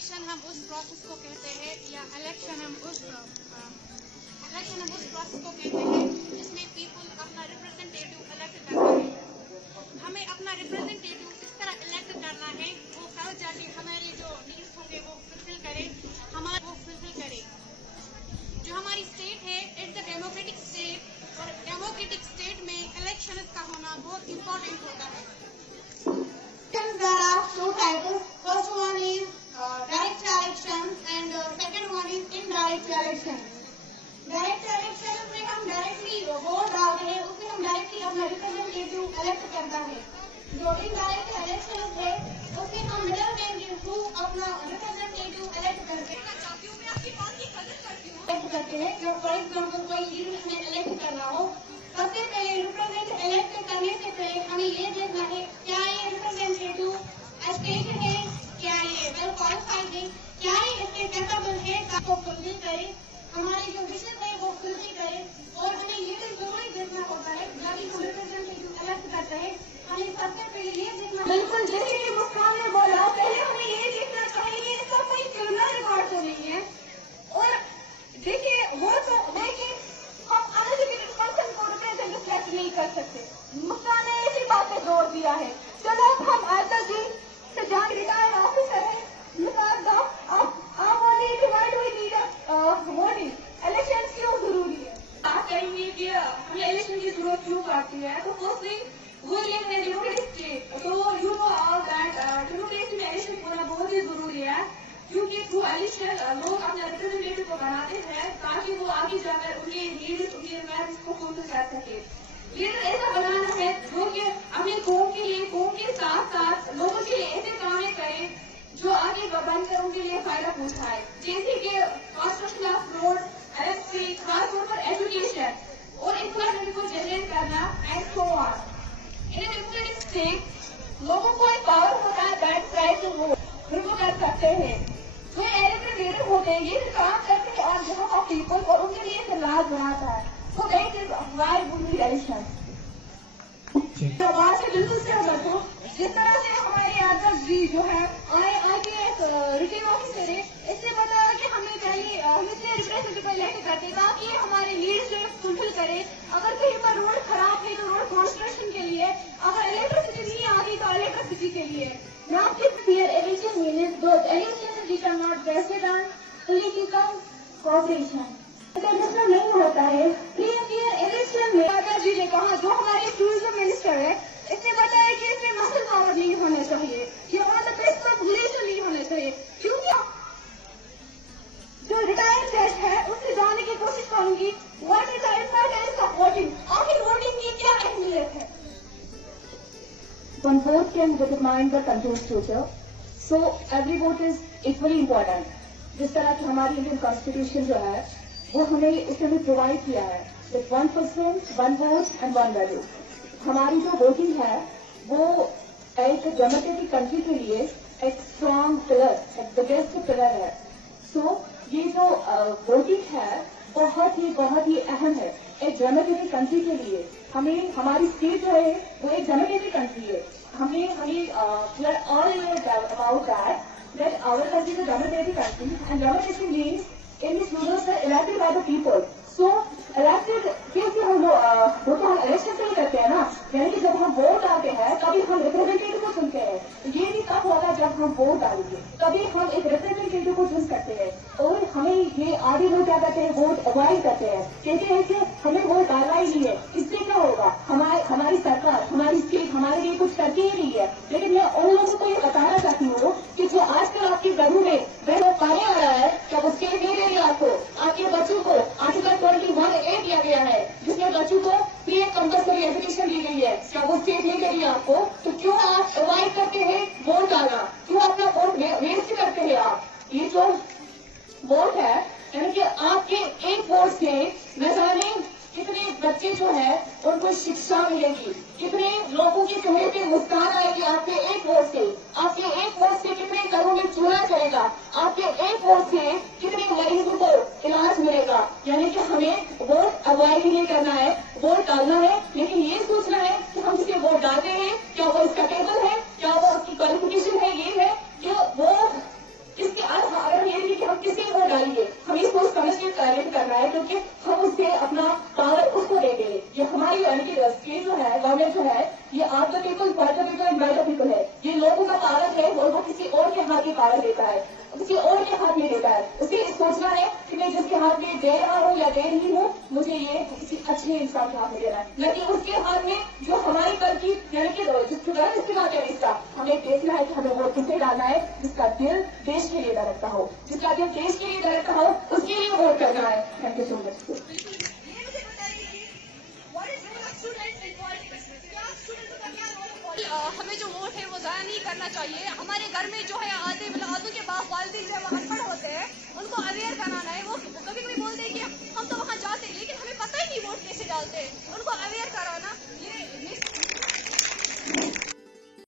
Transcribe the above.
Election हम उस process को कहते हैं या इलेक्शन हम उस प्रोसेस को कहते हैं जिसमें पीपल अपना रिप्रेजेंटेटिव इलेक्ट करते हैं। हमें अपना रिप्रेजेंटेटिव इस तरह इलेक्ट करना है वो कल जाके हमारे जो नीड्स होंगे वो फुलफिल करे, जो हमारी स्टेट है इट्स अ डेमोक्रेटिक स्टेट और डेमोक्रेटिक स्टेट में इलेक्शन का होना बहुत इम्पोर्टेंट होता है। There are two types. First one is direct elections and second one is indirect elections. Direct election में हम डायरेक्टली वोट डालते हैं, उसमें हम डायरेक्टली अपना रिप्रेजेंटेटिव इलेक्ट करता है। जो इनडायरेक्ट इलेक्शन है उसमें हम मिडल मैन के थ्रू अपना रिप्रेजेंटेटिव इलेक्ट करते हैं। जब फॉर एग्जाम्पल कोई लीडर में इलेक्ट करना हो, सबसे पहले रिप्रेजेंट इलेक्ट करने से पहले हमें ये देखना है क्या ये रिप्रेजेंटेटिव एजुकेटेड है, क्या ये वेल क्वालिफाइड है, क्या ये इसके कैपेबल है को फुलफिल करे, हमारे जो विषय है वो फुलफिल करे। और हमें ये भी जरूरी देखना होता है जब भी हम रिप्रेजेंटेटिव इलेक्ट करते हैं हमें सबसे पहले ये देखना बिल्कुल जैसे कि मुस्कान ने बोला, पहले हमें ये देखना चाहिए इसका कोई क्रिमिनल रिकॉर्ड तो नहीं है। और देखिए वो तो देखिए हम अनएजुकेटेड पर्सन को रिप्रेजेंट नहीं कर सकते। मुस्कान ने इसी बात पे जोर दिया है। चलो हम आयशा जी से जहाँ रिटायर्ड ऑफिसर है वोटिंग इलेक्शन क्यों जरूरी है, बात करेंगे कि हमें इलेक्शन की जरूरत क्यों पड़ती है। तो फर्स्टली वो लिव इन डेमोक्रेटिक स्टेट, तो you know all that democracy में इलेक्शन होना बहुत ही जरूरी है क्योंकि थ्रू इलेक्शन लोग अपने रिप्रेजेंटेटिव को बनाते हैं ताकि वो आगे जाकर उनके नीड्स उनके रिक्वायरमेंट्स को फुलफिल कर सके। लीडर ऐसा बनाना है जो कि अपनी कौम के लिए कौम के साथ साथ लोगों के लिए ऐसे काम करे जो आगे बनकर उनके लिए फायदा पहुंचाए, जैसे कि कंस्ट्रक्शन ऑफ रोड, इलेक्ट्रिक, खासतौर पर एजुकेशन और एम्प्लॉयमेंट को जनरेट करना and so on. In democratic state लोगों को एक पावर होता है दैट राइट टू वोट, फिर वो कर सकते हैं। जो एरिया लीडर होते हैं ये काम करते हैं और यहाँ का पीपल और उनके लिए लाभ बनाता है। So that is why we need election. तो बात से बिल्कुल सहमत हूँ। जिस तरह से हमारे यादव जी जो है IAS रिटर्निंग ऑफिसर है, इससे बताया कि हमें चाहिए हम इसलिए रिप्रेजेंटेटिव इलेक्ट करते हैं ताकि हमारे नीड्स जो फुलफिल करे। अगर कहीं पर रोड खराब है तो रोड कंस्ट्रक्शन के लिए, अगर इलेक्ट्रिसिटी नहीं आ रही तो इलेक्ट्रिसिटी के लिए। Not to fear election means those elections which are not based on political cooperation. अगर मतलब नहीं होता है फ्री एंड फेयर इलेक्शन में यादव जी ने कहा जो हमारे टूरिज्म मिनिस्टर है इसने बताया कि इसमें मसल पावर नहीं होना चाहिए, ये on the basis of relation नहीं होना चाहिए। क्योंकि जो रिटायर्ड जज है उससे जानने की कोशिश करूंगी what is the importance of voting, आखिर वोटिंग की क्या अहमियत है। One vote can determine the country's future, so every vote is equally important. जिस तरह की हमारी इंडियन कॉन्स्टिट्यूशन जो है वो हमें उसने प्रोवाइड किया है with 1 person, 1 vote and 1 value। हमारी जो वोटिंग है वो एक डेमोक्रेटिक कंट्री के लिए एक स्ट्रॉन्ग पिलर, एक बिगेस्ट पिलर है। सो ये जो वोटिंग है बहुत ही अहम है एक डेमोक्रेटिक कंट्री के लिए। हमें हमारी स्टेट जो है वो एक डेमोक्रेटिक कंट्री है। हमें all about that our country is a democratic country and democracy means in this rulers are elected by the people. So elected क्योंकि हम वो तो हम इलेक्शन से ही करते हैं ना, यानी कि जब हम वोट डालते हैं तभी हम रिप्रेजेंटेटिव को चुनते हैं। ये भी तब होगा जब हम वोट डालेंगे तभी हम एक रिप्रेजेंटेटिव को चुन सकते हैं। और हमें ये आगे लोग क्या करते हैं वोट अवॉइड करते हैं, कहते हैं कि हमें वोट डालना ही नहीं है, इससे क्या होगा हमारी सरकार हमारी स्टेट हमारे लिए कुछ करती ही नहीं है। लेकिन मैं उन लोगों को ये बताना चाहती हूँ कि जो आजकल आपके घरों में पानी आ रहा है क्या वो स्टेट नहीं दे रही आपको, आपके बच्चों को आर्टिकल 21A दिया गया है जिसमें बच्चों को फ्री एंड कंपल्सरी एजुकेशन दी गई है, क्या वो स्टेट नहीं दे रही आपको? तो क्यों आप अवॉइड करते हैं वोट डालना, क्यों अपना वोट वेस्ट करते हैं आप? ये जो वोट है यानी कि आपके एक वोट से न जाने कितने बच्चे जो है उनको शिक्षा मिलेगी, कितने लोगों के चेहरे पे मुस्कान आएगी आपके एक वोट से। आपके एक वोट से कितने घरों में चूल्हा चलेगा, आपके एक वोट से कितने मरीजों को इलाज मिलेगा। यानी कि हमें वोट अवॉइड नहीं करना है, वोट डालना है, लेकिन ये सोचना है कि हम जिसे वोट डालते हैं क्या वो इसका टेबल है, क्या वो उसकी क्वालिफिकेशन है, ये है कि वो इसके हाथ में पावर देता है, किसी और के हाथ में देता है। उसे ये सोचना है कि मैं जिसके हाथ में दे रहा हूँ या दे रही हूँ, मुझे ये किसी अच्छे इंसान के हाथ में देना है, न कि उसके हाथ में जो हमारी कल की यानी कि जिसके द्वारा इस्तेमाल है इसका। हमें देखना है कि हमें वोट किसे डालना है, जिसका दिल देश के लिए धड़कता हो, जिसका दिल देश के लिए धड़कता हो, उसके लिए वोट करना है। Thank you so much. हमें जो वोट है वो ज़ाया नहीं करना चाहिए। हमारे घर में जो है आदमी के बाप वालिदैन जो है वो अनपढ़ होते हैं, उनको अवेयर कराना है। वो कभी कभी बोलते हैं कि हम तो वहाँ जाते हैं, लेकिन हमें पता ही नहीं वोट कैसे डालते हैं। उनको